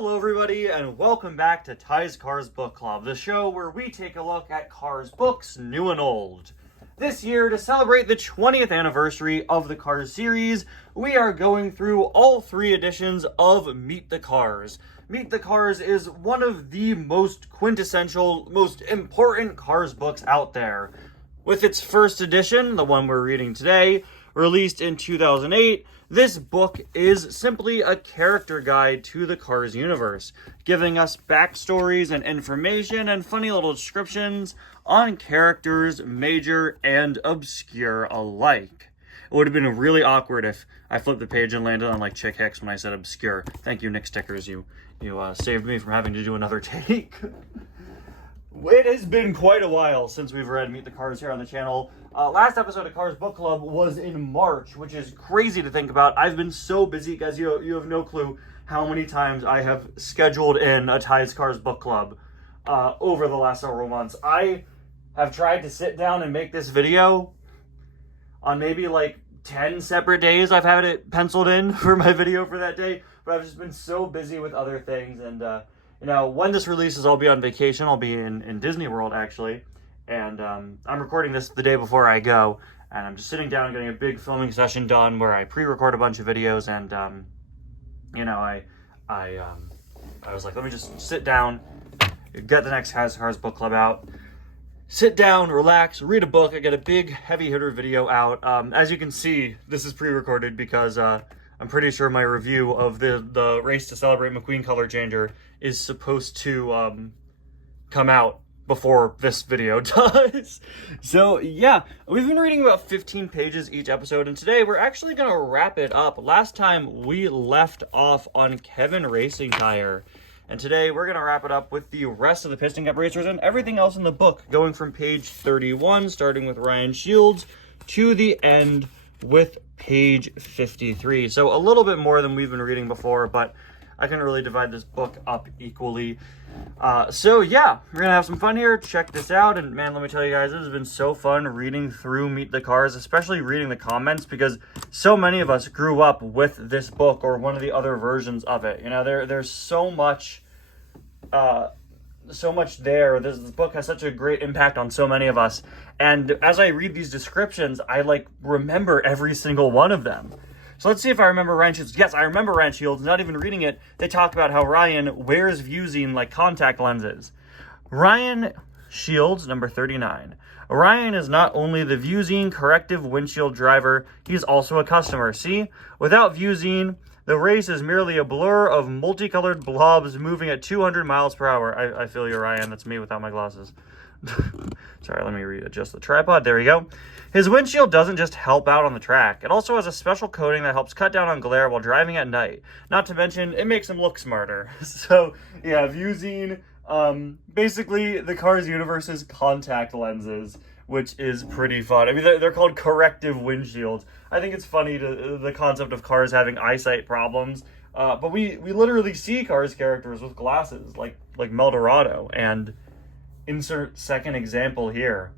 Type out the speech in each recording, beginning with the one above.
Hello everybody and welcome back to Ty's Cars Book Club, the show where we take a look at Cars books, new and old. This year, to celebrate the 20th anniversary of the Cars series, we are going through all 3 editions of Meet the Cars. Meet the Cars is one of the most quintessential, most important Cars books out there. With its first edition, the one we're reading today, released in 2008, this book is simply a character guide to the Cars universe, giving us backstories and information and funny little descriptions on characters, major and obscure alike. It would have been really awkward if I flipped the page and landed on like Chick Hicks when I said obscure. Thank you, Nick Stickers. You saved me from having to do another take. It has been quite a while since we've read Meet the Cars here on the channel. Last episode of Cars Book Club was in March, which is crazy to think about. I've been so busy, guys. You have no clue how many times I have scheduled in a Ty's Cars Book Club over the last several months. I have tried to sit down and make this video on maybe like 10 separate days. I've had it penciled in for my video for that day, but I've just been so busy with other things. And when this releases, I'll be on vacation. I'll be in Disney World, actually. And I'm recording this the day before I go. And I'm just sitting down and getting a big filming session done where I pre-record a bunch of videos. And, I was like, let me just sit down, get the next Cars Book Club out. Sit down, relax, read a book. I get a big heavy hitter video out. As you can see, this is pre-recorded because I'm pretty sure my review of the Race to Celebrate McQueen Color Changer is supposed to come out before this video does. So yeah, we've been reading about 15 pages each episode, and today we're actually going to wrap it up. Last time we left off on Kevin Racing Tire, and today we're going to wrap it up with the rest of the Piston Cup racers and everything else in the book, going from page 31, starting with Ryan Shields, to the end with page 53. So a little bit more than we've been reading before, but I can really divide this book up equally. So yeah, we're gonna have some fun here. Check this out. And man, let me tell you guys, it has been so fun reading through Meet the Cars, especially reading the comments, because so many of us grew up with this book or one of the other versions of it. There's so much there. This book has such a great impact on so many of us. And as I read these descriptions, I remember every single one of them. So let's see if I remember Ryan Shields. Yes, I remember Ryan Shields. Not even reading it, they talk about how Ryan wears Vuzine contact lenses. Ryan Shields, number 39. Ryan is not only the Vuzine corrective windshield driver, he's also a customer. See? Without Vuzine, the race is merely a blur of multicolored blobs moving at 200 miles per hour. I feel you, Ryan. That's me without my glasses. Sorry, let me readjust the tripod. There we go. His windshield doesn't just help out on the track. It also has a special coating that helps cut down on glare while driving at night. Not to mention, it makes him look smarter. So, yeah, Vuzine, basically the Cars universe's contact lenses, which is pretty fun. I mean, they're called corrective windshields. I think it's funny the concept of Cars having eyesight problems. But we literally see Cars characters with glasses, like Meldorado, and insert second example here.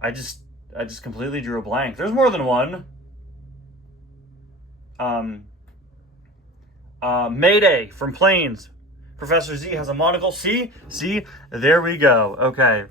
I just completely drew a blank. There's more than one. Mayday from Planes. Professor Z has a monocle. See, there we go. Okay.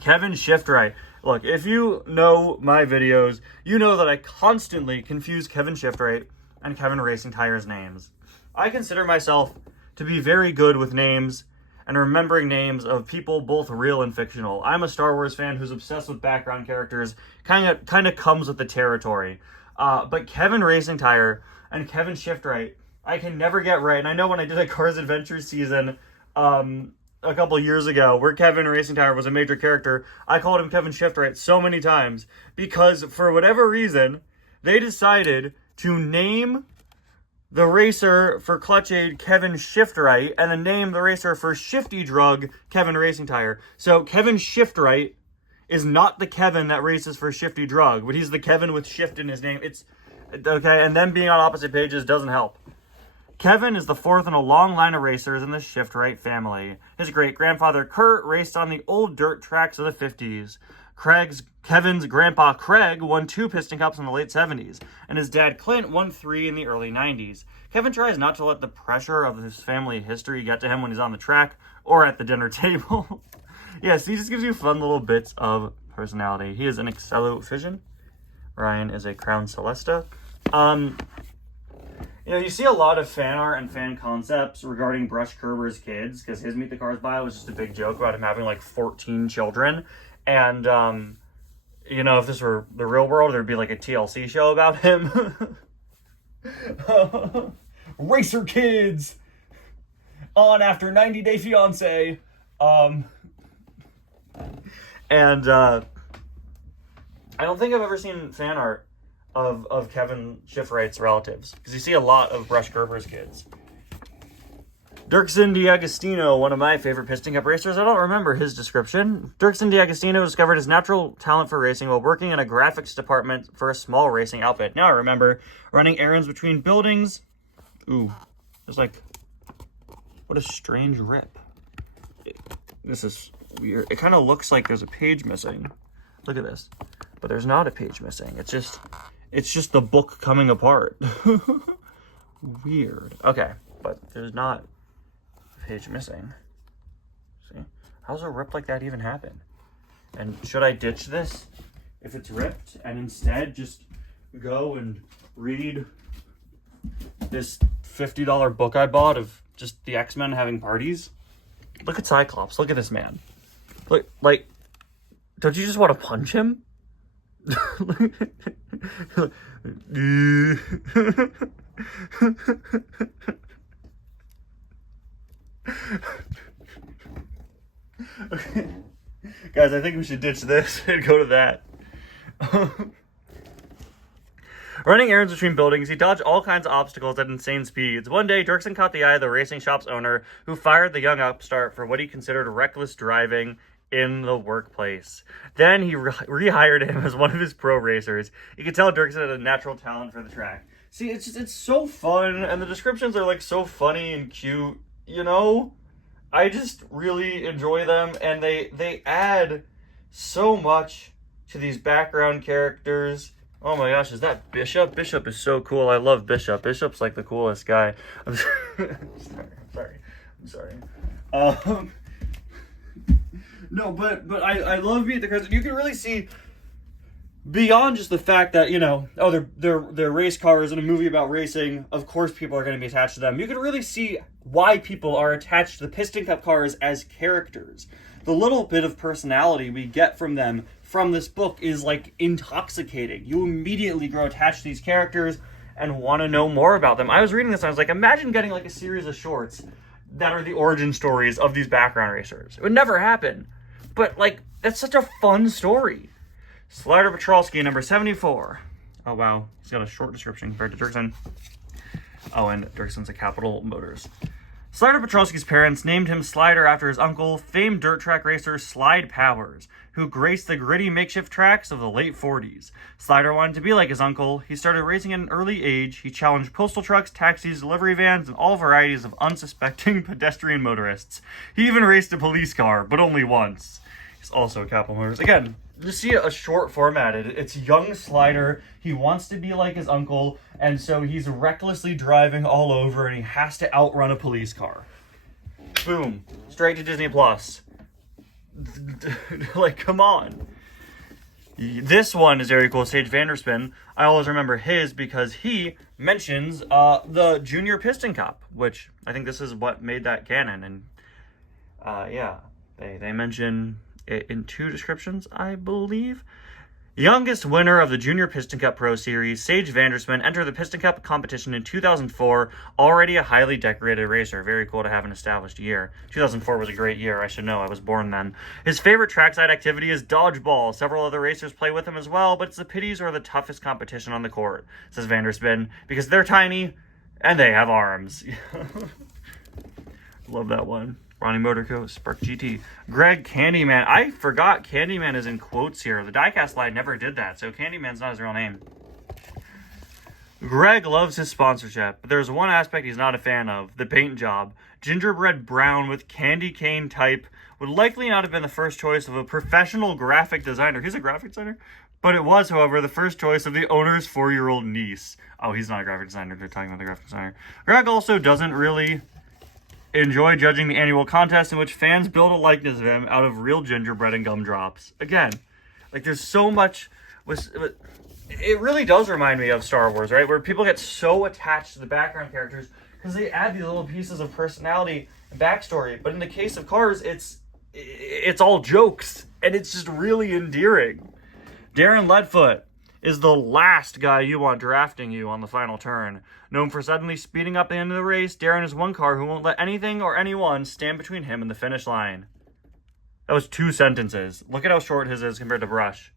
Kevin Shiftwright. Look, if you know my videos, you know that I constantly confuse Kevin Shiftwright and Kevin Racing Tire's names. I consider myself to be very good with names and remembering names of people, both real and fictional. I'm a Star Wars fan who's obsessed with background characters. Kind of comes with the territory. But Kevin Racing Tire and Kevin Shiftwright, I can never get right. And I know when I did a Cars Adventure season a couple years ago, where Kevin Racing Tire was a major character, I called him Kevin Shiftwright so many times because for whatever reason, they decided to name the racer for Clutch Aid Kevin Shiftwright, and then name the racer for Shifty Drug Kevin Racing Tire. So Kevin Shiftwright is not the Kevin that races for Shifty Drug, but he's the Kevin with shift in his name. It's okay, and then being on opposite pages doesn't help. Kevin is the fourth in a long line of racers in the Shiftwright family. His great-grandfather Kurt raced on the old dirt tracks of the 50s. Kevin's grandpa Craig won 2 Piston Cups in the late 70s, and his dad Clint won 3 in the early 90s. Kevin tries not to let the pressure of his family history get to him when he's on the track or at the dinner table. Yes, he just gives you fun little bits of personality. He is an Excello Fission. Ryan is a Crown Celesta. You see a lot of fan art and fan concepts regarding Brush Kerber's kids, because his Meet the Cars bio was just a big joke about him having like 14 children. And, if this were the real world, there'd be like a TLC show about him. Racer kids on after 90 Day Fiance. I don't think I've ever seen fan art of Kevin Shifright's relatives, because you see a lot of Brush Kerber's kids. Dirksen D'Agostino, one of my favorite Piston Cup racers. I don't remember his description. Dirksen D'Agostino discovered his natural talent for racing while working in a graphics department for a small racing outfit. Now I remember running errands between buildings. Ooh, there's like, what a strange rip. This is weird. It kind of looks like there's a page missing. Look at this. But there's not a page missing. It's just the book coming apart. Weird. Okay, but there's not a page missing. See? How does a rip like that even happen? And should I ditch this if it's ripped and instead just go and read this $50 book I bought of just the X-Men having parties? Look at Cyclops. Look at this man. Look, like, don't you just want to punch him? Okay. Guys, I think we should ditch this and go to that. Running errands between buildings, he dodged all kinds of obstacles at insane speeds. One day, Dirksen caught the eye of the racing shop's owner, who fired the young upstart for what he considered reckless driving in the workplace. Then he rehired him as one of his pro racers. You could tell Dirksen had a natural talent for the track. See, it's so fun, and the descriptions are like so funny and cute, I just really enjoy them, and they add so much to these background characters. Oh my gosh, is that Bishop? Bishop is so cool. I love Bishop. Bishop's like the coolest guy. I'm sorry. No, but I love Meet the Cars. You can really see beyond just the fact that, they're race cars in a movie about racing. Of course people are going to be attached to them. You can really see why people are attached to the Piston Cup cars as characters. The little bit of personality we get from them from this book is like intoxicating. You immediately grow attached to these characters and want to know more about them. I was reading this and I was like, imagine getting like a series of shorts that are the origin stories of these background racers. It would never happen. But like, that's such a fun story. Slider Petrolsky, number 74. Oh wow, he's got a short description compared to Dirksen. Oh, and Dirksen's a Capital Motors. Slider Petrolsky's parents named him Slider after his uncle, famed dirt track racer Slide Powers, who graced the gritty makeshift tracks of the late 40s. Slider wanted to be like his uncle. He started racing at an early age. He challenged postal trucks, taxis, delivery vans, and all varieties of unsuspecting pedestrian motorists. He even raced a police car, but only once. He's also a Capital Motors. Again, you see a short formatted. It's young Slider. He wants to be like his uncle, and so he's recklessly driving all over, and he has to outrun a police car. Boom. Straight to Disney Plus. Like, come on. This one is very cool. Sage Vanderspin. I always remember his because he mentions the Junior Piston Cup, which I think this is what made that canon. And they mention it in 2 descriptions, I believe. Youngest winner of the Junior Piston Cup Pro Series, Sage Vanderspin entered the Piston Cup competition in 2004, already a highly decorated racer. Very cool to have an established year. 2004 was a great year, I should know, I was born then. His favorite trackside activity is dodgeball. Several other racers play with him as well, but it's the Pitties are the toughest competition on the court, says Vanderspin, because they're tiny and they have arms. Love that one. Ronnie Motorco, Spark GT. Greg Candyman. I forgot Candyman is in quotes here. The diecast slide never did that, so Candyman's not his real name. Greg loves his sponsorship, but there's one aspect he's not a fan of, the paint job. Gingerbread brown with candy cane type would likely not have been the first choice of a professional graphic designer. He's a graphic designer? But it was, however, the first choice of the owner's 4-year-old niece. Oh, he's not a graphic designer. They're talking about the graphic designer. Greg also doesn't really enjoy judging the annual contest in which fans build a likeness of him out of real gingerbread and gumdrops. Again, like, there's so much... It really does remind me of Star Wars, right? Where people get so attached to the background characters because they add these little pieces of personality and backstory. But in the case of Cars, it's all jokes, and it's just really endearing. Darren Leadfoot is the last guy you want drafting you on the final turn. Known for suddenly speeding up the end of the race, Darren is one car who won't let anything or anyone stand between him and the finish line. That was 2 sentences. Look at how short his is compared to Brush.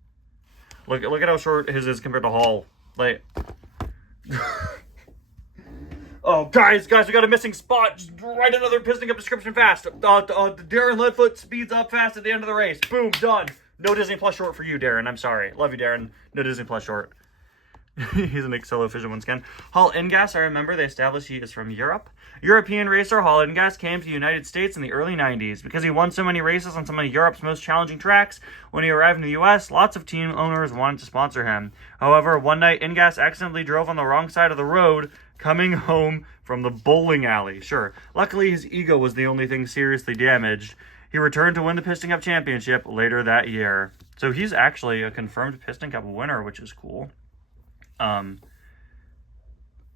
Look at how short his is compared to Hall. Like, oh, guys, we got a missing spot. Just write another Piston Cup description fast. Darren Leadfoot speeds up fast at the end of the race. Boom, done. No Disney Plus short for you, Darren. I'm sorry. Love you, Darren. No Disney Plus short. He's an Excello Fission once again. Hall Ingas, I remember they established he is from Europe. European racer Hall Ingas came to the United States in the early 90s. Because he won so many races on some of Europe's most challenging tracks, when he arrived in the US, lots of team owners wanted to sponsor him. However, one night Ingas accidentally drove on the wrong side of the road, coming home from the bowling alley. Sure, luckily his ego was the only thing seriously damaged. He returned to win the Piston Cup Championship later that year. So he's actually a confirmed Piston Cup winner, which is cool. I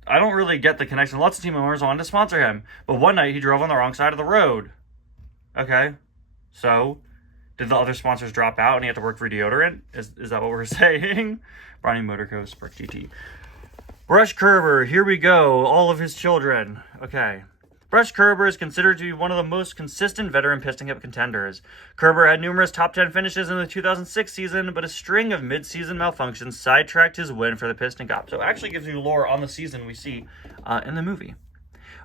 don't really get the connection. Lots of team owners wanted to sponsor him, but one night he drove on the wrong side of the road. Okay, so did the other sponsors drop out and he had to work for deodorant? Is that what we're saying? Brownie Motorco, Spark GT. Brush Kerber, here we go. All of his children. Okay. Brush Kerber is considered to be one of the most consistent veteran Piston Cup contenders. Kerber had numerous top 10 finishes in the 2006 season, but a string of mid-season malfunctions sidetracked his win for the Piston Cup. So it actually gives you lore on the season we see in the movie.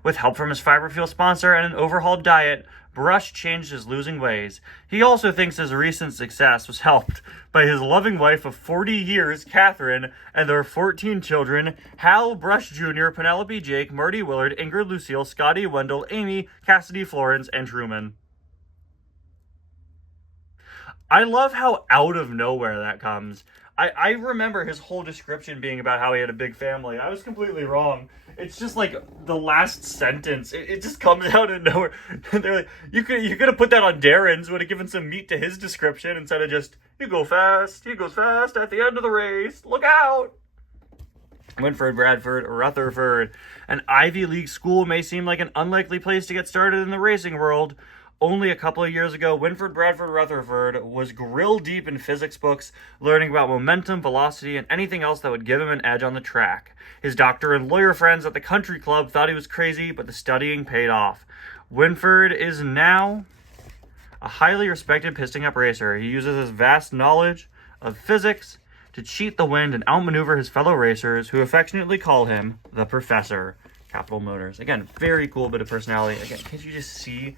With help from his fiber fuel sponsor and an overhauled diet, Brush changed his losing ways. He also thinks his recent success was helped by his loving wife of 40 years, Catherine, and their 14 children, Hal, Brush Jr., Penelope, Jake, Marty Willard, Ingrid, Lucille, Scotty, Wendell, Amy, Cassidy, Florence, and Truman. I love how out of nowhere that comes. I remember his whole description being about how he had a big family. I was completely wrong. It's just like the last sentence. It just comes out of nowhere. They're like, you could have put that on Darren's, would have given some meat to his description instead of just, he goes fast at the end of the race. Look out. Winford, Bradford, Rutherford. An Ivy League school may seem like an unlikely place to get started in the racing world. Only a couple of years ago, Winford Bradford Rutherford was grill deep in physics books, learning about momentum, velocity, and anything else that would give him an edge on the track. His doctor and lawyer friends at the country club thought he was crazy, but the studying paid off. Winford is now a highly respected Piston Cup racer. He uses his vast knowledge of physics to cheat the wind and outmaneuver his fellow racers, who affectionately call him the Professor. Capital Motors. Again, very cool bit of personality. Again, can't you just see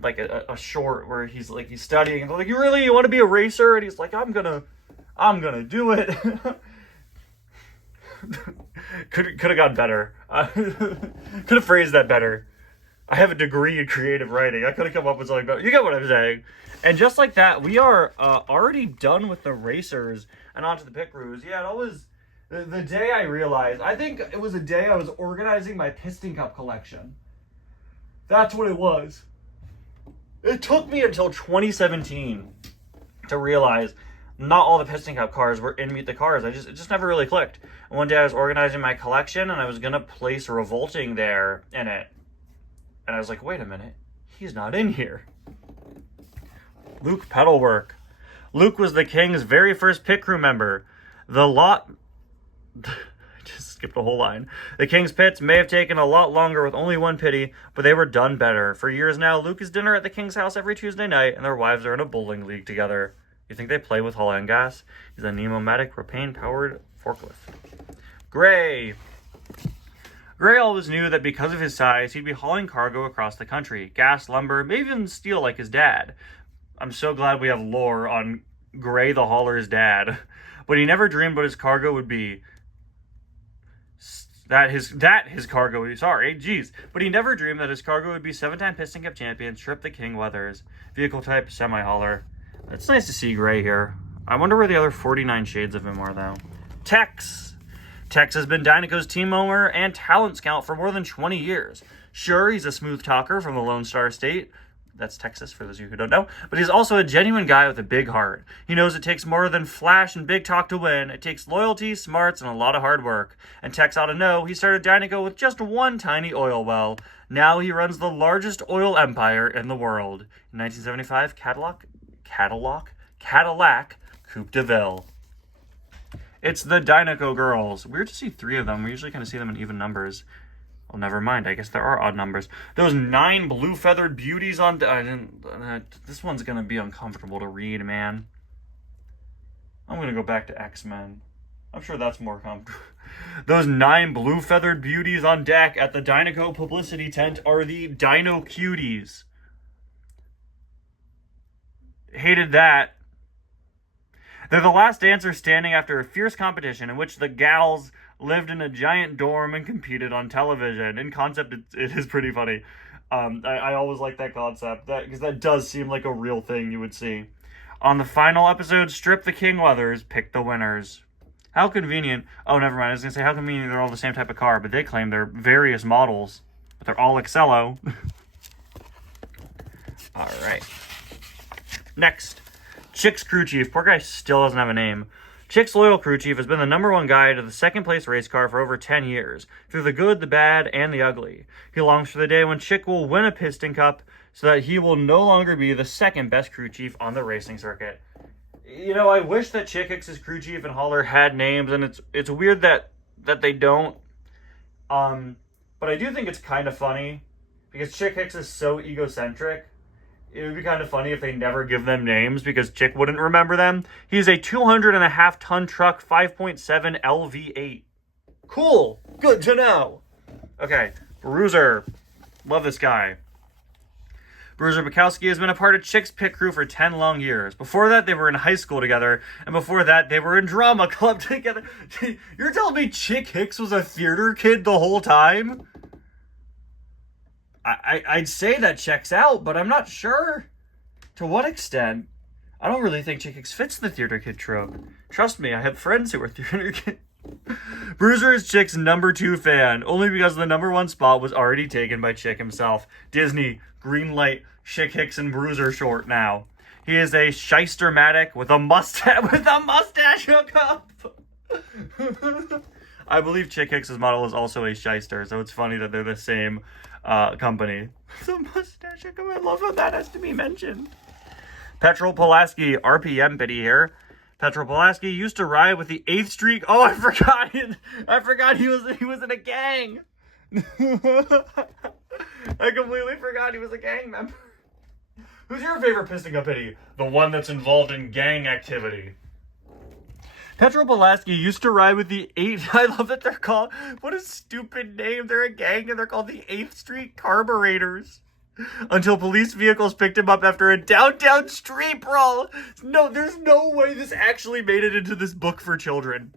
like a short where he's studying and they're like, you want to be a racer? And he's like, I'm gonna do it. could have gotten better. Could have phrased that better. I have a degree in creative writing. I could have come up with something better. You get what I'm saying. And just like that, we are already done with the racers and onto the pit crews. Yeah, that was the day I realized. I think it was the day I was organizing my Piston Cup collection. That's what it was. It took me until 2017 to realize not all the Piston Cup cars were in Meet the Cars. It just never really clicked. And one day I was organizing my collection and I was going to place Revolting there in it. And I was like, wait a minute, he's not in here. Luke Petalwork. Luke was the King's very first pit crew member. I just skipped a whole line. The King's pits may have taken a lot longer with only one pitty, but they were done better. For years now, Luke is dinner at the King's house every Tuesday night, and their wives are in a bowling league together. You think they play with Hall Engas? He's a Nemo-matic propane-powered forklift. Gray. Gray always knew that because of his size, he'd be hauling cargo across the country. Gas, lumber, maybe even steel like his dad. I'm so glad we have lore on Gray the hauler's dad. But he never dreamed what his cargo would be. That his cargo, sorry, geez. But he never dreamed that his cargo would be 7-time Piston Cup champion, Strip the King Weathers. Vehicle type, semi-hauler. It's nice to see gray here. I wonder where the other 49 shades of him are, though. Tex. Tex has been Dynaco's team owner and talent scout for more than 20 years. Sure, he's a smooth talker from the Lone Star State. That's Texas, for those of you who don't know. But he's also a genuine guy with a big heart. He knows it takes more than flash and big talk to win. It takes loyalty, smarts, and a lot of hard work. And Tex ought to know he started Dynaco with just one tiny oil well. Now he runs the largest oil empire in the world. In 1975, Cadillac Coupe de Ville. It's the Dynaco girls. Weird to see 3 of them. We usually kind of see them in even numbers. Well, never mind. I guess there are odd numbers. Those 9 blue-feathered beauties on... this one's going to be uncomfortable to read, man. I'm going to go back to X-Men. I'm sure that's more comfortable. Those 9 blue-feathered beauties on deck at the Dynaco publicity tent are the Dino Cuties. Hated that. They're the last dancers standing after a fierce competition in which the gals lived in a giant dorm and competed on television. In concept, it is pretty funny. I always like that concept, because that does seem like a real thing you would see. On the final episode, Strip the King Weathers picked the winners. How convenient. Oh, never mind. I was going to say, how convenient they're all the same type of car, but they claim they're various models. But they're all Excello. All right. Next. Chick's crew chief. Poor guy still doesn't have a name. Chick's loyal crew chief has been the #1 guy to the second-place race car for over 10 years, through the good, the bad, and the ugly. He longs for the day when Chick will win a Piston Cup so that he will no longer be the second-best crew chief on the racing circuit. You know, I wish that Chick Hicks' crew chief and hauler had names, and it's weird that they don't. But I do think it's kind of funny, because Chick Hicks is so egocentric. It would be kind of funny if they never give them names, because Chick wouldn't remember them. He's a 200.5-ton truck, 5.7 LV8. Cool. Good to know. Okay. Bruiser. Love this guy. Bruiser Bukowski has been a part of Chick's pit crew for 10 long years. Before that, they were in high school together. And before that, they were in drama club together. You're telling me Chick Hicks was a theater kid the whole time? I'd say that checks out, but I'm not sure to what extent. I don't really think Chick Hicks fits the theater kid trope. Trust me, I have friends who are theater kids. Bruiser is Chick's #2 fan, only because the #1 spot was already taken by Chick himself. Disney, green light, Chick Hicks and Bruiser short now. He is a shyster-matic with a mustache hookup. I believe Chick Hicks' model is also a shyster, so it's funny that they're the same company. The mustache hookup, I love how that has to be mentioned. Petrol Pulaski, RPM pity here. Petrol Pulaski used to ride with the 8th Street. Oh, I forgot he was in a gang. I completely forgot he was a gang member. Who's your favorite Piston Cup pity? The one that's involved in gang activity. Petrol Pulaski used to ride with the 8th... I love that they're called... What a stupid name. They're a gang and they're called the 8th Street Carburetors. Until police vehicles picked him up after a downtown street brawl. No, there's no way this actually made it into this book for children.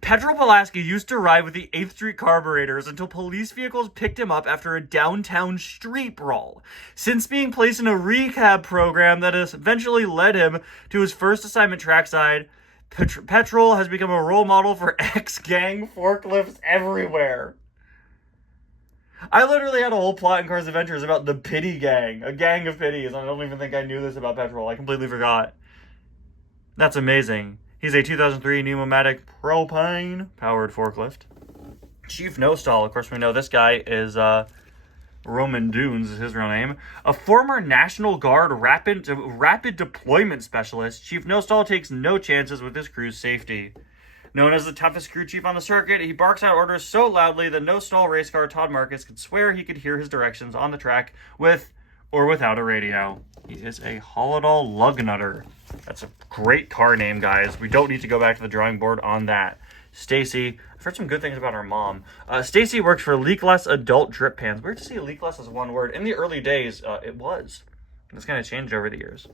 Petrol Pulaski used to ride with the 8th Street Carburetors until police vehicles picked him up after a downtown street brawl. Since being placed in a rehab program that has eventually led him to his first assignment trackside, Petrol has become a role model for ex-gang forklifts everywhere. I literally had a whole plot in Cars Adventures about the Pity Gang, a gang of pitties. I don't even think I knew this about Petrol. I completely forgot. That's amazing. He's a 2003 Pneumatic propane-powered forklift. Chief Nostal, of course we know this guy is Roman Dunes is his real name. A former National Guard rapid deployment specialist, Chief Nostal takes no chances with his crew's safety. Known as the toughest crew chief on the circuit, he barks out orders so loudly that no-stall race car Todd Marcus could swear he could hear his directions on the track with or without a radio. He is a Holodahl Lugnutter. That's a great car name, guys. We don't need to go back to the drawing board on that. Stacy, I've heard some good things about her mom. Stacy works for Leakless Adult Drip Pans. Weird to see Leakless as one word. In the early days, it was. It's kind of changed over the years.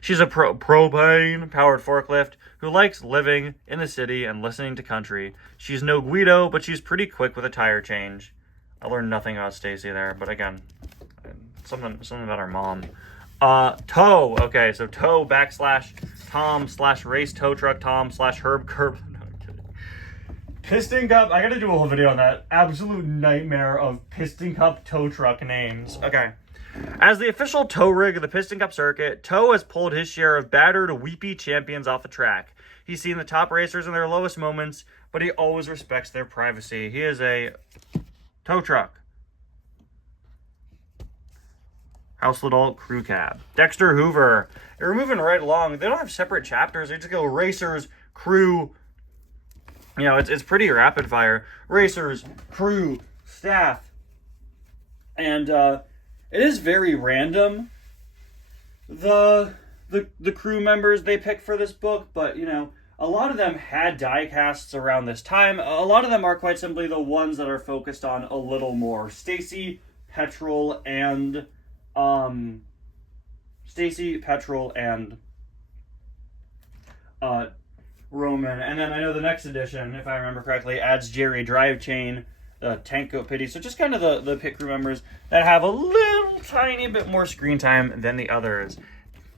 She's a propane-powered forklift who likes living in the city and listening to country. She's no Guido, but she's pretty quick with a tire change. I learned nothing about Stacy there, but again, something about her mom. Tow. Okay, so Tow / Tom / Race Tow Truck Tom / Herb Curb. No, I'm kidding. Piston Cup. I gotta do a whole video on that. Absolute nightmare of Piston Cup tow truck names. Okay. As the official tow rig of the Piston Cup circuit, Tow has pulled his share of battered, weepy champions off the track. He's seen the top racers in their lowest moments, but he always respects their privacy. He is a tow truck. House Adult Crew Cab. Dexter Hoover. We're moving right along. They don't have separate chapters. They just go racers, crew. You know, it's pretty rapid fire. Racers, crew, staff. And it is very random, the crew members they pick for this book, but, you know, a lot of them had die casts around this time. A lot of them are quite simply the ones that are focused on a little more. Stacy, Petrol, and Roman. And then I know the next edition, if I remember correctly, adds Jerry Drivechain, Tank Goat Pity. So just kind of the pit crew members that have a little tiny bit more screen time than the others.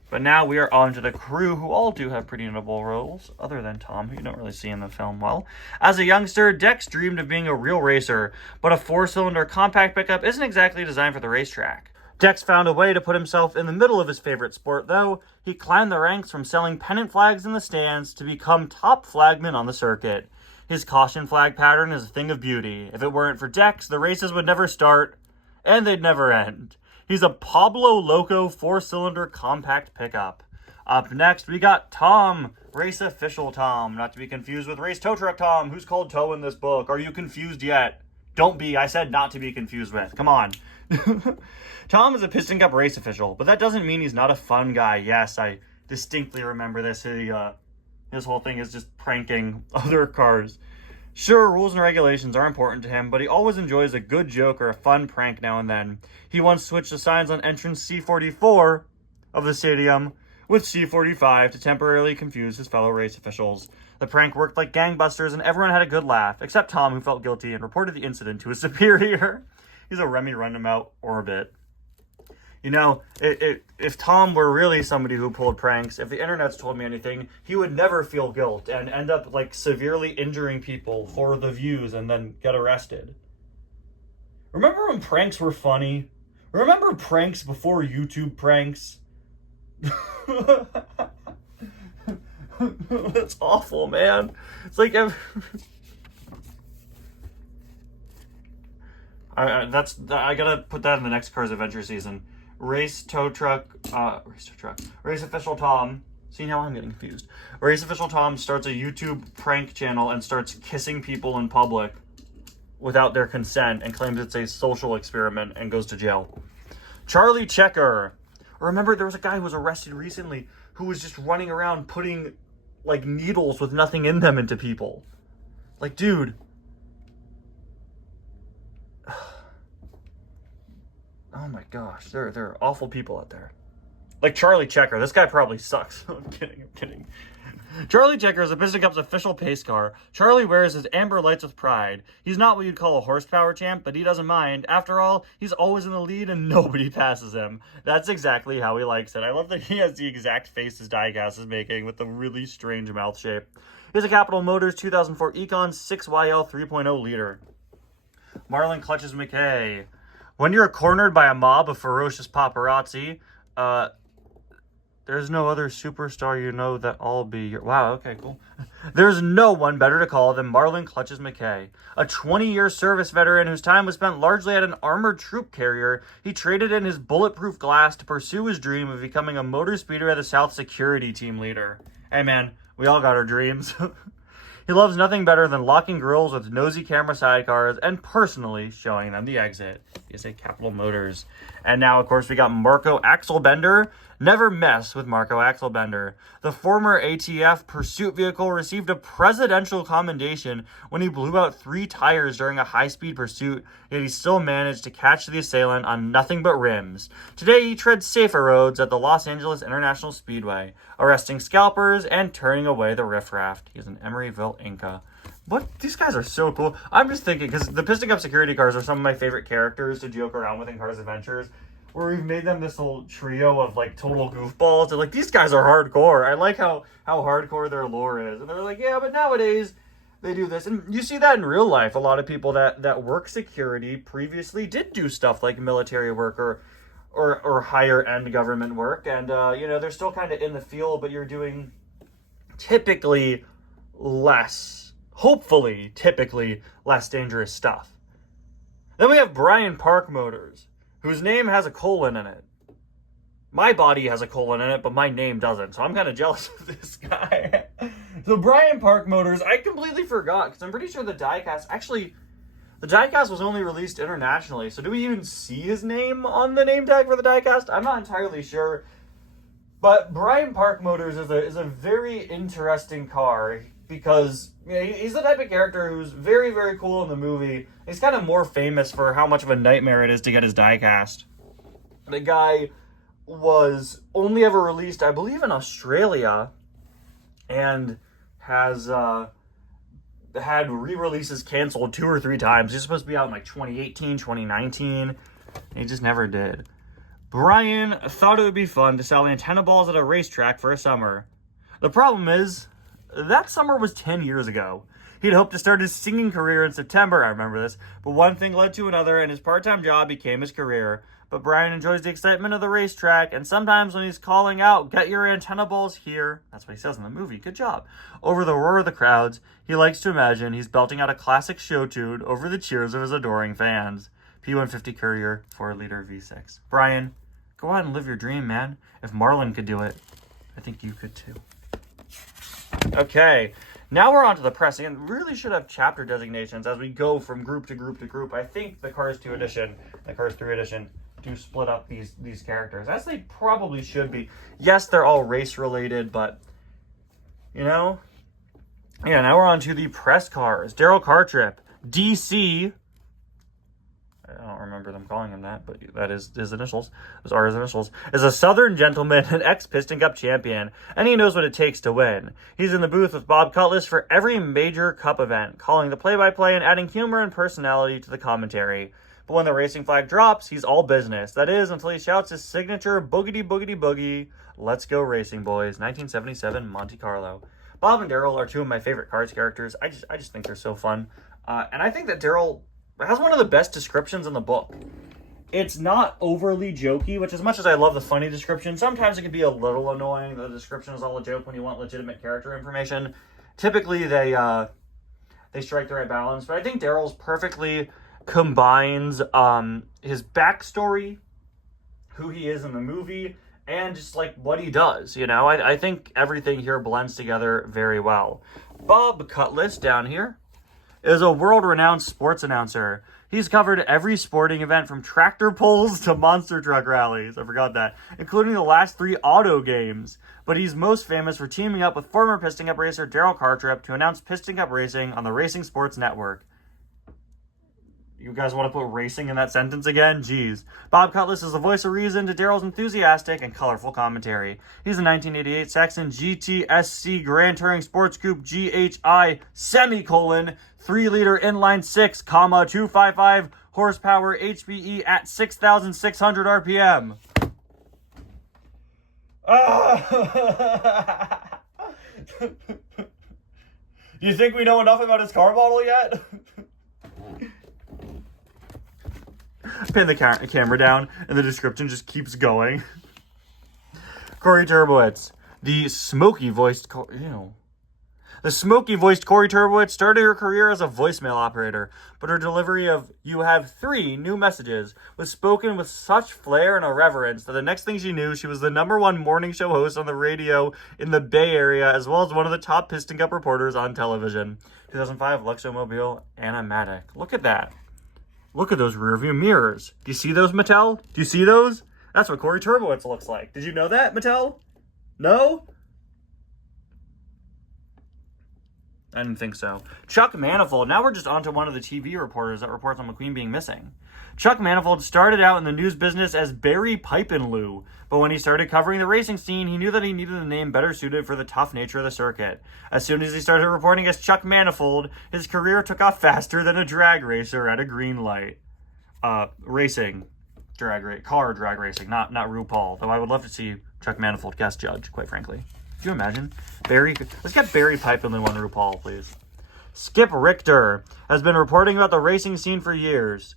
But now we are on to the crew, who all do have pretty notable roles, other than Tom, who you don't really see in the film well. As a youngster, Dex dreamed of being a real racer, but a 4-cylinder compact pickup isn't exactly designed for the racetrack. Dex found a way to put himself in the middle of his favorite sport, though. He climbed the ranks from selling pennant flags in the stands to become top flagman on the circuit. His caution flag pattern is a thing of beauty. If it weren't for Dex, the races would never start, and they'd never end. He's a Pablo Loco 4-cylinder compact pickup. Up next, we got Tom, Race Official Tom, not to be confused with Race Tow Truck Tom, who's called Tow in this book. Are you confused yet? Don't be. I said not to be confused with. Come on. Tom is a Piston Cup race official, but that doesn't mean he's not a fun guy. Yes, I distinctly remember this. His whole thing is just pranking other cars. Sure, rules and regulations are important to him, but he always enjoys a good joke or a fun prank now and then. He once switched the signs on entrance C44 of the stadium with C45 to temporarily confuse his fellow race officials. The prank worked like gangbusters and everyone had a good laugh, except Tom, who felt guilty and reported the incident to his superior. He's a Remy Runabout orbit. You know, if Tom were really somebody who pulled pranks, if the internet's told me anything, he would never feel guilt and end up, like, severely injuring people for the views and then get arrested. Remember when pranks were funny? Remember pranks before YouTube pranks? That's awful, man. It's like... I gotta put that in the next Cars Adventure season. Race Official Tom. See, now I'm getting confused. Race Official Tom starts a YouTube prank channel and starts kissing people in public without their consent and claims it's a social experiment and goes to jail. Charlie Checker. Remember, there was a guy who was arrested recently who was just running around putting, like, needles with nothing in them into people. Like, dude. Oh my gosh, there are awful people out there. Like Charlie Checker. This guy probably sucks. I'm kidding. Charlie Checker is a Piston Cup's official pace car. Charlie wears his amber lights with pride. He's not what you'd call a horsepower champ, but he doesn't mind. After all, he's always in the lead and nobody passes him. That's exactly how he likes it. I love that he has the exact face his diecast is making with the really strange mouth shape. He's a Capital Motors 2004 Econ 6YL 3.0 liter. Marlon Clutches McKay. When you're cornered by a mob of ferocious paparazzi, there's no other superstar you know that I'll be your... Wow, okay, cool. There's no one better to call than Marlon Clutches McKay. A 20-year service veteran whose time was spent largely at an armored troop carrier, he traded in his bulletproof glass to pursue his dream of becoming a motor speeder at the South security team leader. Hey man, we all got our dreams. He loves nothing better than locking grills with nosy camera sidecars and personally showing them the exit. He is a Capital Motors. And now, of course, we got Marco Axelbender, Never mess with Marco Axelbender. The former ATF pursuit vehicle received a presidential commendation when he blew out 3 tires during a high-speed pursuit, yet he still managed to catch the assailant on nothing but rims. Today, he treads safer roads at the Los Angeles International Speedway, arresting scalpers and turning away the riffraff. He's an Emeryville Inca. What? These guys are so cool. I'm just thinking, because the Piston Cup security cars are some of my favorite characters to joke around with in Cars Adventures, where we've made them this little trio of, like, total goofballs. And, like, these guys are hardcore. I like how hardcore their lore is. And they're like, yeah, but nowadays they do this. And you see that in real life. A lot of people that work security previously did do stuff like military work or higher-end government work. And, they're still kind of in the field, but you're doing typically typically less dangerous stuff. Then we have Brian Park Motors, whose name has a colon in it. My body has a colon in it, but my name doesn't, so I'm kind of jealous of this guy. So Brian Park Motors, I completely forgot, because I'm pretty sure the diecast was only released internationally, so do we even see his name on the name tag for the diecast? I'm not entirely sure. But Brian Park Motors is a very interesting car, because he's the type of character who's very, very cool in the movie. He's kind of more famous for how much of a nightmare it is to get his diecast. The guy was only ever released, I believe, in Australia, and has had re-releases canceled 2 or 3 times. He's supposed to be out in like 2018, 2019. He just never did. Brian thought it would be fun to sell antenna balls at a racetrack for a summer. The problem is, that summer was 10 years ago. He'd hoped to start his singing career in September, I remember this, but one thing led to another, and his part-time job became his career. But Brian enjoys the excitement of the racetrack, and sometimes when he's calling out, "Get your antenna balls here," that's what he says in the movie, good job, over the roar of the crowds, he likes to imagine he's belting out a classic show tune over the cheers of his adoring fans. P150 Courier, 4-liter V6. Brian, go out and live your dream, man. If Marlin could do it, I think you could too. Okay, now we're on to the pressing, and really should have chapter designations as we go from group to group to group. I think the Cars 2 edition, the Cars 3 edition, do split up these characters, as they probably should be. Yes, they're all race-related, but, Yeah, now we're on to the press cars. Daryl Cartrip, DC. I don't remember them calling him that, but that is his initials. Those are his initials. Is a Southern gentleman, an ex-Piston Cup champion, and he knows what it takes to win. He's in the booth with Bob Cutlass for every major Cup event, calling the play-by-play and adding humor and personality to the commentary. But when the racing flag drops, he's all business. That is, until he shouts his signature boogity boogity boogie. Let's go racing, boys. 1977 Monte Carlo. Bob and Daryl are 2 of my favorite Cars characters. I just think they're so fun. And I think that Daryl has one of the best descriptions in the book. It's not overly jokey, which as much as I love the funny description, sometimes it can be a little annoying. The description is all a joke when you want legitimate character information. Typically, they strike the right balance. But I think Daryl's perfectly combines his backstory, who he is in the movie, and just like what he does. I think everything here blends together very well. Bob Cutlass down here is a world-renowned sports announcer. He's covered every sporting event from tractor pulls to monster truck rallies, I forgot that, including the last 3 auto games. But he's most famous for teaming up with former Piston Cup racer Daryl Cartrip to announce Piston Cup racing on the Racing Sports Network. You guys want to put racing in that sentence again? Jeez. Bob Cutlass is the voice of reason to Daryl's enthusiastic and colorful commentary. He's a 1988 Saxon GTSC Grand Touring Sports Coupe GHI semicolon 3-liter inline 6, 255 horsepower HPE at 6,600 RPM. You think we know enough about his car model yet? Pin the camera down, and the description just keeps going. Corey Turbowitz, the smoky-voiced Corey Turbowitz started her career as a voicemail operator, but her delivery of "You have 3 new messages" was spoken with such flair and irreverence that the next thing she knew, she was the #1 morning show host on the radio in the Bay Area, as well as one of the top Piston Cup reporters on television. 2005 Luxomobile Animatic. Look at that. Look at those rearview mirrors. Do you see those, Mattel? Do you see those? That's what Corey Turbowitz looks like. Did you know that, Mattel? No? I didn't think so. Chuck Manifold. Now we're just on to one of the TV reporters that reports on McQueen being missing. Chuck Manifold started out in the news business as Barry Pipinloo, but when he started covering the racing scene, he knew that he needed a name better suited for the tough nature of the circuit. As soon as he started reporting as Chuck Manifold, his career took off faster than a drag racer at a green light. Racing. Car drag racing, not RuPaul, though I would love to see Chuck Manifold guest judge, quite frankly. Could you imagine? Let's get Barry Pipinloo on RuPaul, please. Skip Richter has been reporting about the racing scene for years.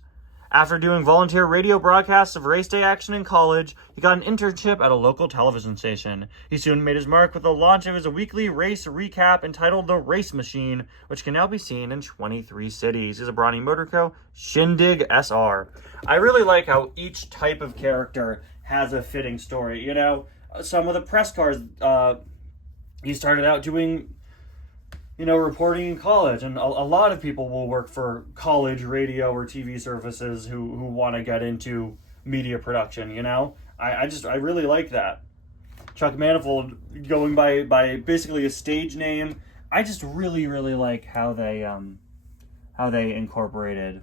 After doing volunteer radio broadcasts of race day action in college, he got an internship at a local television station. He soon made his mark with the launch of his weekly race recap entitled The Race Machine, which can now be seen in 23 cities. He's a Brawny Motorco Shindig SR. I really like how each type of character has a fitting story. You know, some of the press cars, he started out doing, reporting in college, and a lot of people will work for college radio or TV services who want to get into media production, I really like that. Chuck Manifold going by basically a stage name. I just really, really like how they incorporated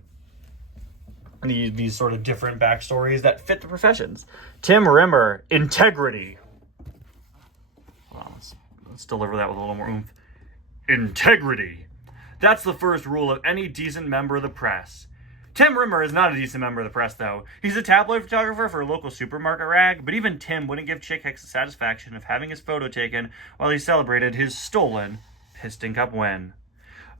these sort of different backstories that fit the professions. Tim Rimmer, Integrity. Hold on, let's deliver that with a little more oomph. Integrity. That's the first rule of any decent member of the press. Tim Rimmer is not a decent member of the press, though. He's a tabloid photographer for a local supermarket rag, but even Tim wouldn't give Chick Hicks the satisfaction of having his photo taken while he celebrated his stolen Piston Cup win.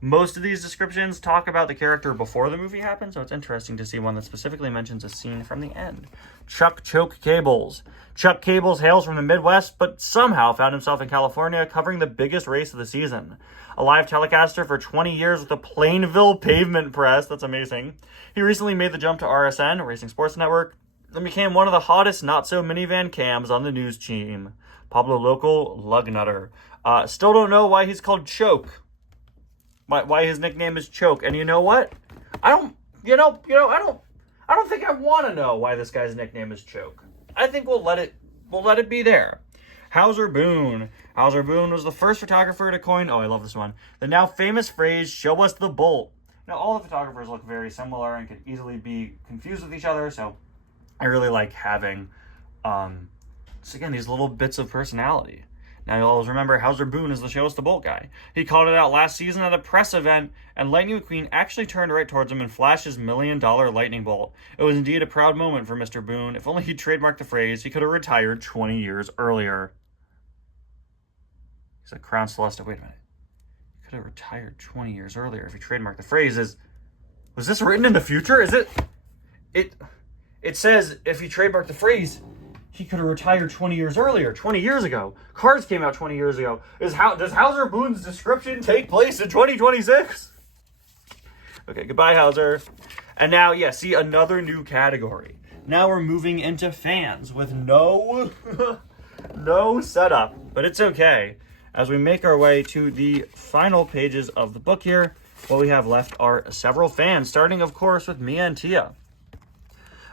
Most of these descriptions talk about the character before the movie happened, so it's interesting to see one that specifically mentions a scene from the end. Chuck Choke Cables. Chuck Cables hails from the Midwest, but somehow found himself in California covering the biggest race of the season. A live telecaster for 20 years with the Plainville Pavement Press. That's amazing. He recently made the jump to RSN, Racing Sports Network, and became one of the hottest not-so-minivan cams on the news team. Pablo Local Lugnutter. Still don't know why he's called Choke. Why his nickname is Choke. And you know what? I don't think I want to know why this guy's nickname is Choke. I think we'll let it be there. Hauser Boone. Hauser Boone was the first photographer to coin, I love this one, the now famous phrase, "Show us the bolt." Now, all the photographers look very similar and could easily be confused with each other, so I really like having, these little bits of personality. Now, you'll always remember Hauser Boone is the "Show us the bolt" guy. He called it out last season at a press event, and Lightning McQueen actually turned right towards him and flashed his $1 million lightning bolt. It was indeed a proud moment for Mr. Boone. If only he'd trademarked the phrase, he could have retired 20 years earlier. He said, Crown Celeste, wait a minute. He could have retired 20 years earlier if he trademarked the phrase. Was this written in the future? It says if he trademarked the phrase, he could have retired 20 years earlier, 20 years ago. Cars came out 20 years ago. Does Hauser Boone's description take place in 2026? Okay, goodbye, Hauser. And now, see, another new category. Now we're moving into fans with no setup, but it's okay. As we make our way to the final pages of the book here, what we have left are several fans, starting, of course, with Mia and Tia.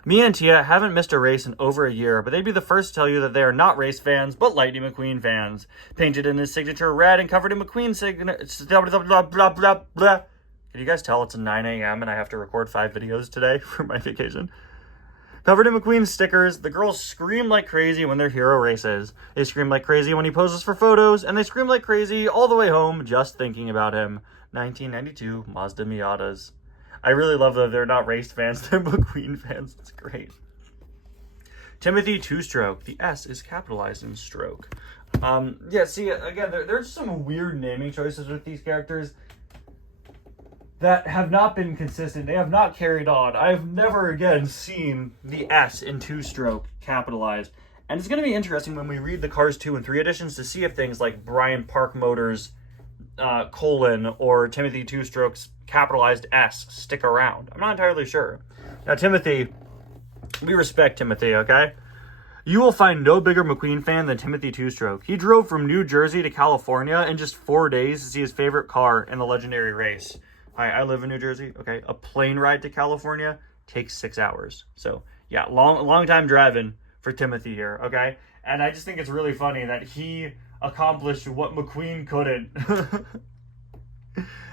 Mia and Tia haven't missed a race in over a year, but they'd be the first to tell you that they are not race fans, but Lightning McQueen fans. Painted in his signature red and covered in McQueen signature... Blah, blah, blah, blah. Can you guys tell it's 9 a.m. and I have to record 5 videos today for my vacation? Covered in McQueen stickers, the girls scream like crazy when their hero races. They scream like crazy when he poses for photos, and they scream like crazy all the way home just thinking about him. 1992 Mazda Miatas. I really love that they're not race fans, they're McQueen fans. That's great. Timothy Two-Stroke. The S is capitalized in stroke. Again, there's some weird naming choices with these characters that have not been consistent. They have not carried on. I've never again seen the S in Two-Stroke capitalized. And it's going to be interesting when we read the Cars 2 and 3 editions to see if things like Brian Park Motors, or Timothy Two-Stroke's capitalized S stick around. I'm not entirely sure. Now, Timothy, we respect Timothy, okay? You will find no bigger McQueen fan than Timothy Two-Stroke. He drove from New Jersey to California in just 4 days to see his favorite car in the legendary race. I live in New Jersey, okay? A plane ride to California takes 6 hours. So, yeah, long time driving for Timothy here, okay? And I just think it's really funny that he accomplished what McQueen couldn't.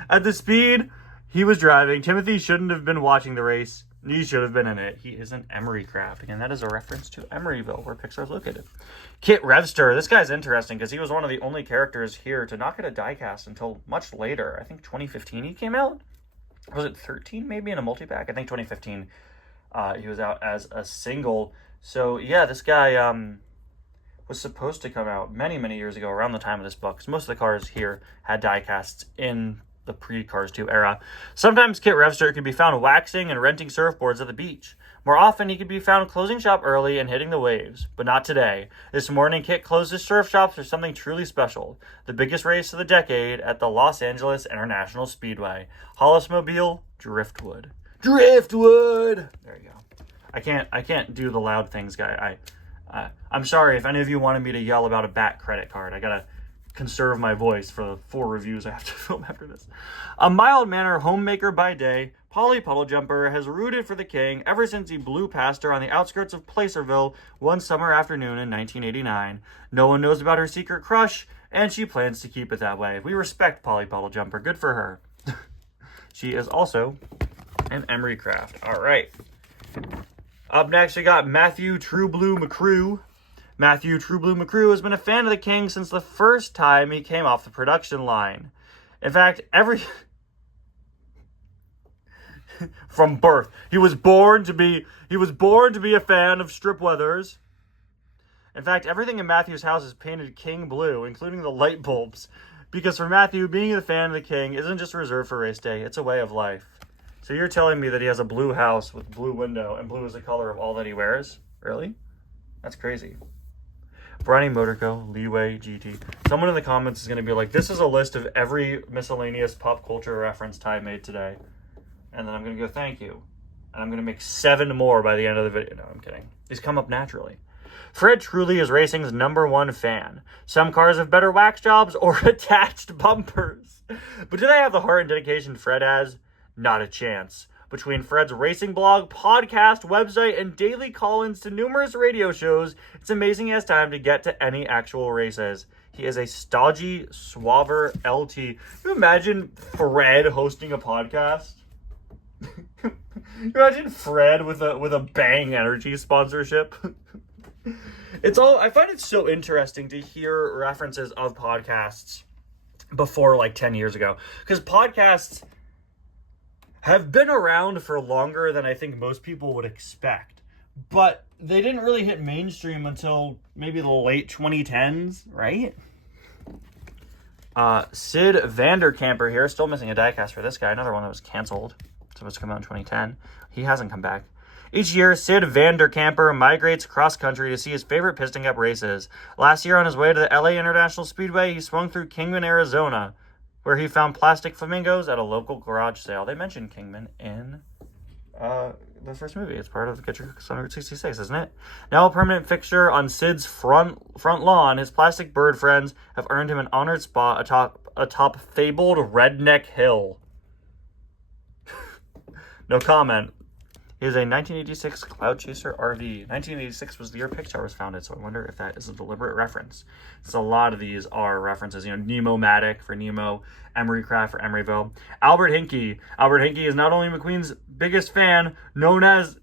At the speed he was driving, Timothy shouldn't have been watching the race. He should have been in it. He is an Emery craft. Again, that is a reference to Emeryville, where Pixar is located. Kit Revster. This guy's interesting because he was one of the only characters here to not get a diecast until much later. I think 2015 he came out. Was it 13 maybe in a multi-pack? I think 2015 he was out as a single. So yeah, this guy was supposed to come out many, many years ago around the time of this book. So most of the cars here had diecasts in the pre-Cars 2 era. Sometimes Kit Revster could be found waxing and renting surfboards at the beach. More often, he could be found closing shop early and hitting the waves. But not today. This morning, Kit closed his surf shops for something truly special. The biggest race of the decade at the Los Angeles International Speedway. Hollismobile Driftwood. Driftwood! There you go. I can't do the loud things, guy. I'm sorry if any of you wanted me to yell about a BAT credit card. I gotta conserve my voice for the 4 reviews I have to film after this. A mild-mannered homemaker by day, Polly Puddlejumper has rooted for the king ever since he blew past her on the outskirts of Placerville one summer afternoon in 1989. No one knows about her secret crush, and she plans to keep it that way. We respect Polly Puddlejumper. Good for her. She is also an Emery craft. All right. Up next, we got Matthew Trueblue McCrew. Matthew Trueblue McCrew has been a fan of the king since the first time he came off the production line. In fact, from birth, he was born to be a fan of strip weathers. In fact, everything in Matthew's house is painted king blue, including the light bulbs, because for Matthew, being a fan of the king isn't just reserved for race day, it's a way of life. So you're telling me that he has a blue house with blue window, and blue is the color of all that he wears? Really? That's crazy. Brownie Motorco, Leeway, GT. Someone in the comments is going to be like, this is a list of every miscellaneous pop culture reference Ty made today. And then I'm going to go, thank you. And I'm going to make 7 more by the end of the video. No, I'm kidding. These come up naturally. Fred truly is racing's #1 fan. Some cars have better wax jobs or attached bumpers. But do they have the heart and dedication Fred has? Not a chance. Between Fred's racing blog, podcast, website, and daily call-ins to numerous radio shows, it's amazing he has time to get to any actual races. He is a stodgy, suaver LT. Can you imagine Fred hosting a podcast? Can you imagine Fred with a Bang Energy sponsorship? I find it so interesting to hear references of podcasts before like 10 years ago. Because podcasts have been around for longer than I think most people would expect. But they didn't really hit mainstream until maybe the late 2010s, right? Sid Vanderkamper here. Still missing a diecast for this guy. Another one that was canceled. Supposed to come out in 2010. He hasn't come back. Each year, Sid Vanderkamper migrates cross-country to see his favorite Piston Cup races. Last year, on his way to the LA International Speedway, he swung through Kingman, Arizona, where he found plastic flamingos at a local garage sale. They mentioned Kingman in the first movie. It's part of Get Your Kicks on Route 66, isn't it? Now a permanent fixture on Sid's front lawn, his plastic bird friends have earned him an honored spot atop fabled Redneck Hill. No comment. He is a 1986 Cloud Chaser RV. 1986 was the year Pixar was founded, so I wonder if that is a deliberate reference. Because a lot of these are references. Nemo-Matic for Nemo, Emery Craft for Emeryville. Albert Hinkey. Albert Hinkey is not only McQueen's biggest fan, known as...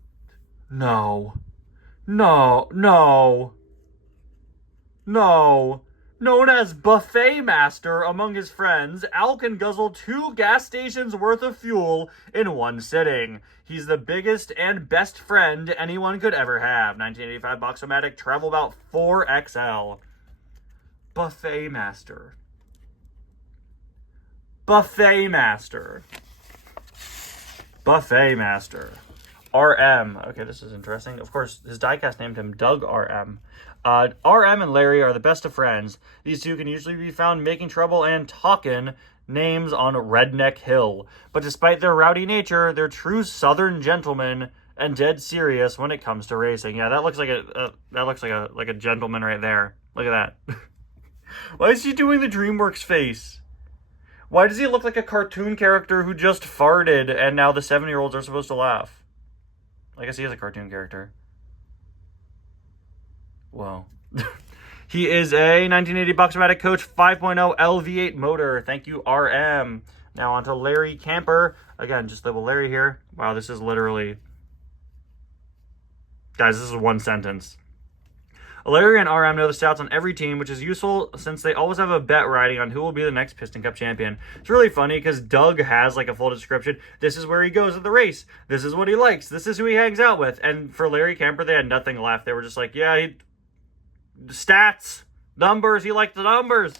Known as Buffet Master among his friends, Al can guzzle 2 gas stations worth of fuel in one sitting. He's the biggest and best friend anyone could ever have. 1985 Box-O-Matic Travel Bout 4XL. Buffet Master. Buffet Master. Buffet Master. RM. Okay, this is interesting. Of course, his diecast named him Doug RM. RM and Larry are the best of friends. These two can usually be found making trouble and talking names on Redneck Hill. But despite their rowdy nature, they're true Southern gentlemen and dead serious when it comes to racing. Yeah, that looks like a gentleman right there. Look at that. Why is he doing the DreamWorks face? Why does he look like a cartoon character who just farted and now the 7-year-olds are supposed to laugh? I guess he is a cartoon character. Whoa. He is a 1980 Boxomatic Coach 5.0 LV8 motor. Thank you, RM. Now on to Larry Camper. Again, just label Larry here. Wow, this is literally... Guys, this is one sentence. Larry and RM know the stats on every team, which is useful since they always have a bet riding on who will be the next Piston Cup champion. It's really funny because Doug has like a full description. This is where he goes at the race. This is what he likes. This is who he hangs out with. And for Larry Camper, they had nothing left. They were just like, yeah, stats, numbers. He liked the numbers.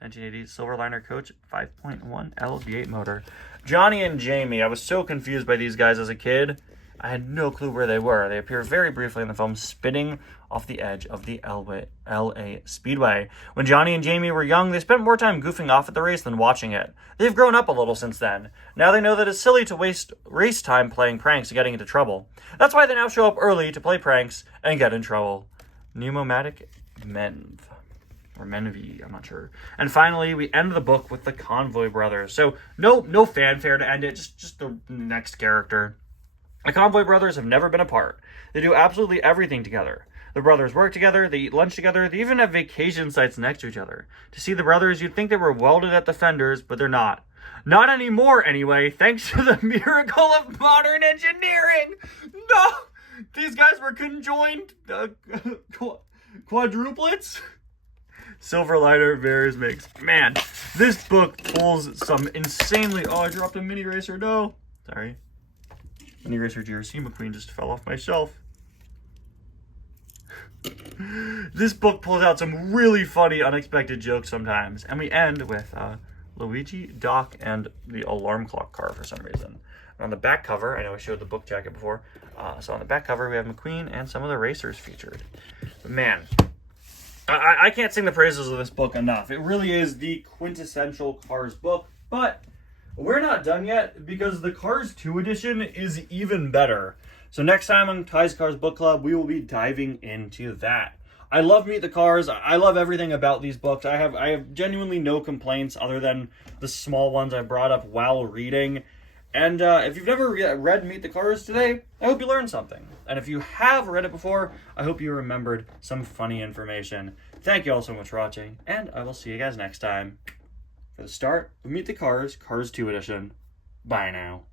1980 Silverliner Coach 5.1 LV8 motor. Johnny and Jamie. I was so confused by these guys as a kid. I had no clue where they were. They appear very briefly in the film, spinning off the edge of the LA Speedway. When Johnny and Jamie were young, they spent more time goofing off at the race than watching it. They've grown up a little since then. Now they know that it's silly to waste race time playing pranks and getting into trouble. That's why they now show up early to play pranks and get in trouble. Pneumatic Menv. Or Menvy, I'm not sure. And finally, we end the book with the Convoy Brothers. So no fanfare to end it, just the next character. The Convoy Brothers have never been apart. They do absolutely everything together. The brothers work together, they eat lunch together, they even have vacation sites next to each other. To see the brothers, you'd think they were welded at the fenders, but they're not. Not anymore, anyway, thanks to the miracle of modern engineering! No! These guys were conjoined quadruplets? Silverliner Bears makes. Man, this book pulls some insanely... Oh, I dropped a Mini Racer. No. Sorry. Mini Racer GRC McQueen just fell off my shelf. This book pulls out some really funny, unexpected jokes sometimes. And we end with Luigi, Doc, and the alarm clock car for some reason. On the back cover, I know I showed the book jacket before. So on the back cover, we have McQueen and some of the racers featured. But man... I can't sing the praises of this book enough. It really is the quintessential Cars book, but we're not done yet because the Cars 2 edition is even better. So next time on Ty's Cars Book Club, we will be diving into that. I love Meet the Cars. I love everything about these books. I have genuinely no complaints other than the small ones I brought up while reading. And if you've never read Meet the Cars today, I hope you learned something. And if you have read it before, I hope you remembered some funny information. Thank you all so much for watching, and I will see you guys next time. For the start of Meet the Cars, Cars 2 Edition. Bye now.